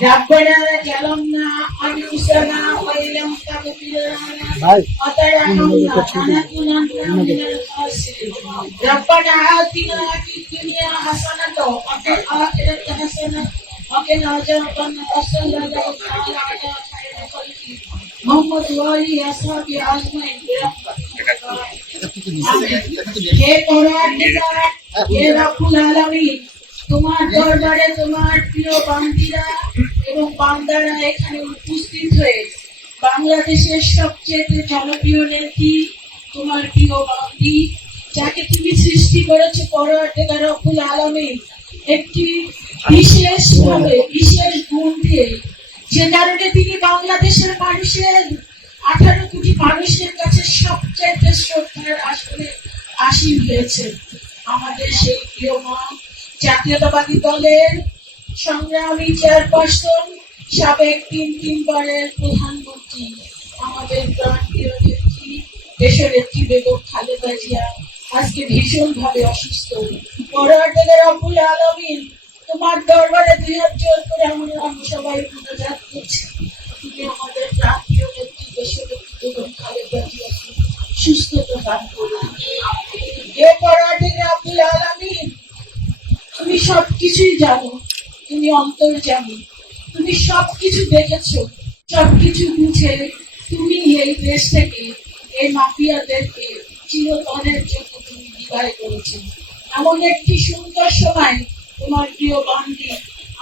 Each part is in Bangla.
ربنا ظلمنا أنفسنا وإن لم تغفر لنا وترحمنا لنكونن من الخاسرين ربنا آتنا في الدنيا حسنة وفي الآخرة حسنة وقنا عذاب النار صلى الله تعالى على خير خلقه محمد وآله وصحبه أجمعين হে পরওয়ারদিগার হে রব্বুল আলামিন তোমার দরবারে তোমার প্রিয় বান্দীরা এবং বান্দারা এখানে উপস্থিত হয়ে বাংলাদেশের সবচেয়ে জনপ্রিয় নেত্রী তোমার প্রিয় বান্দি যাকে তুমি সৃষ্টি করেছো পরওয়ারদিগার রব্বুল আলামিন একটি বিশেষ গুণ দিয়ে যে কারণে তিনি বাংলাদেশের মানুষের 18 কোটি মানুষের কাছে সবচেয়ে শ্রদ্ধার আসনে আসীন হয়েছে। আমাদের সেই প্রিয় মা জাতীয়তাবাদী দলের সংগ্রামী চেয়ারপারসন সাবেক তিনবারের প্রধানমন্ত্রী আমাদের প্রাণপ্রিয় নেত্রী দেশনেত্রী বেগম খালেদা জিয়া আজকে ভীষণ ভাবে অসুস্থ। পরওয়ারদিগার রব্বুল আলামিন তোমার দরবারে 2 হাত জোর করে আমরা সবাই মোনাজাত করছি, তুমি আমাদের প্রাণপ্রিয় নেত্রী দেশনেত্রী বেগম খালেদা জিয়াকে সুস্থতা দান করুন। হে পরওয়ারদিগার রব্বুল আলামিন তুমি সবকিছুই জানো, তুমি অন্তর্যামী, তুমি সবকিছু দেখেছো, সবকিছু বুঝে তুমি এই দেশ থেকে এই মাফিয়াদেরকে চিরতরের জন্য তুমি বিদায় করেছো। এমন একটি সুন্দর সময় তোমার প্রিয় বান্দি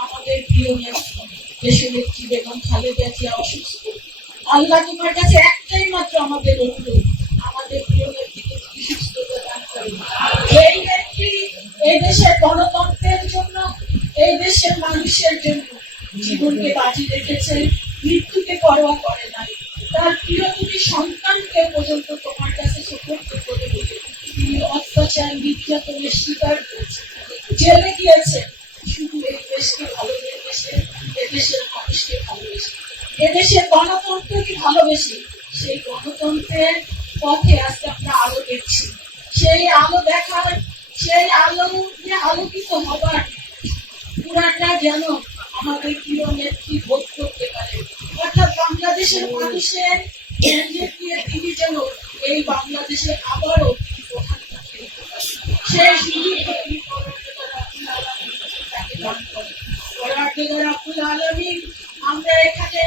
আমাদের প্রিয় নেত্রী দেশনেত্রী বেগম খালেদা জিয়া অসুস্থ। আল্লাহ তোমার কাছে একটাই মাত্র আমাদের অনুরোধ, আমাদের প্রিয় নেত্রীকে তুমি সুস্থতা দান করো। এই নেত্রী এই দেশের গণতন্ত্রের জন্য, এই দেশের মানুষের জন্য জীবনকে বাজি রেখেছে, মৃত্যুকে পরোয়া করে নাই। তার প্রিয় দুটি সন্তানকে পর্যন্ত তোমার কাছে সুপর্দ করে তিনি অত্যাচার নির্যাতনের শিকার করেছে, জেলে গিয়েছে শুধু এই দেশকে ভালোবেসে, এদেশের মানুষকে ভালোবেসে, এদেশের গণতন্ত্রকে ভালোবেসে। সেই গণতন্ত্রের পথে আজকে আমরা আলো দেখছি। সেই আলো দেখার, সেই আলো নিয়ে আলোকিত হবার পুরাটা যেন আমাদের প্রিয় নেত্রী বোধ করতে পারে, অর্থাৎ বাংলাদেশের মানুষের তিনি যেন এই বাংলাদেশে আবারও প্রধানমন্ত্রী হতে পারে। সেই সুযোগ তাকে দান করে। পরওয়ারদিগার রব্বুল আলামিন আমরা এখানে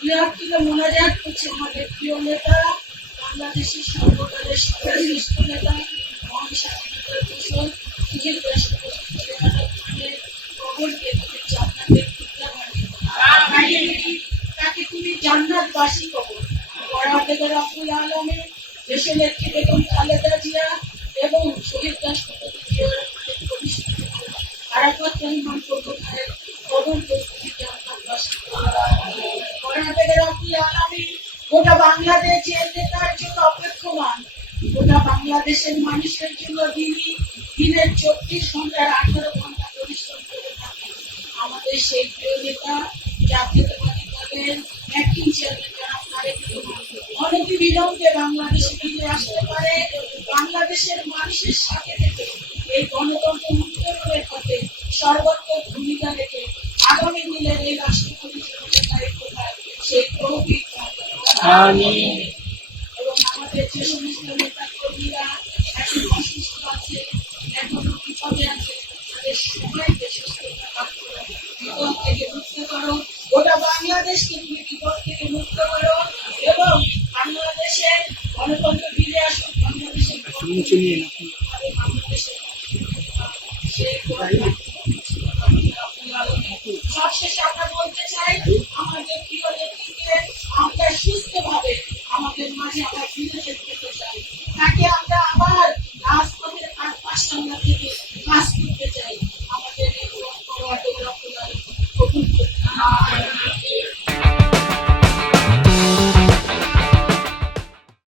2 হাত তুলে মোনাজাত করছি আমাদের প্রিয় নেতা, বাংলাদেশের সর্বকালের সর্বশ্রেষ্ঠ নেতা মহান স্বাধীনতার ঘোষক শহীদ রাষ্ট্রপতি কবরকে তুমি জান্নাতের টুকরা বানিয়ে তাকে তুমি জান্নাতবাসী করো। পরওয়ারদিগার রব্বুল আলামিন দেশনেত্রী বেগম খালেদা জিয়া এবং শহীদ রাষ্ট্রপতি জিয়া আরাফাত রহমান প্রমুখের কবরকে তুমি জান্নাতবাসী করো। পরওয়ারদিগার রব্বুল আলামিন গোটা বাংলাদেশ যে নেতার জন্য অপেক্ষমান, গোটা বাংলাদেশের মানুষের জন্য দিনের 24 ঘন্টার 18 ঘন্টা পরিশ্রম করে থাকে আমাদের সেই প্রিয় নেতা জাতীয়তাবাদী দলের অ্যাক্টিং চেয়ারম্যান তারেক রহমান অনতিবিলম্বে বাংলাদেশে ফিরে আসতে পারে, বাংলাদেশের মানুষের সাথে থেকে এই গণতন্ত্র উত্তরণের পথে সর্বাত্মক ভূমিকা রেখে আগামী দিনের এই রাষ্ট্র পরিচালনার দায়িত্ব পায় সেই তৌফিক এবং আমাদের যে সমস্ত নেতা কর্মীরা এখন অসুস্থ আছে, এখনো বিপদে আছে, তাদের সবাইকে সুস্থতা লাভ করো, বিপদ থেকে মুক্ত করো, গোটা বাংলাদেশকে তুমি বিপদ থেকে মুক্ত করো এবং বাংলাদেশের গণতন্ত্র ফিরে আসুক, বাংলাদেশের সবশেষে আমরা বলতে চাই আমাদের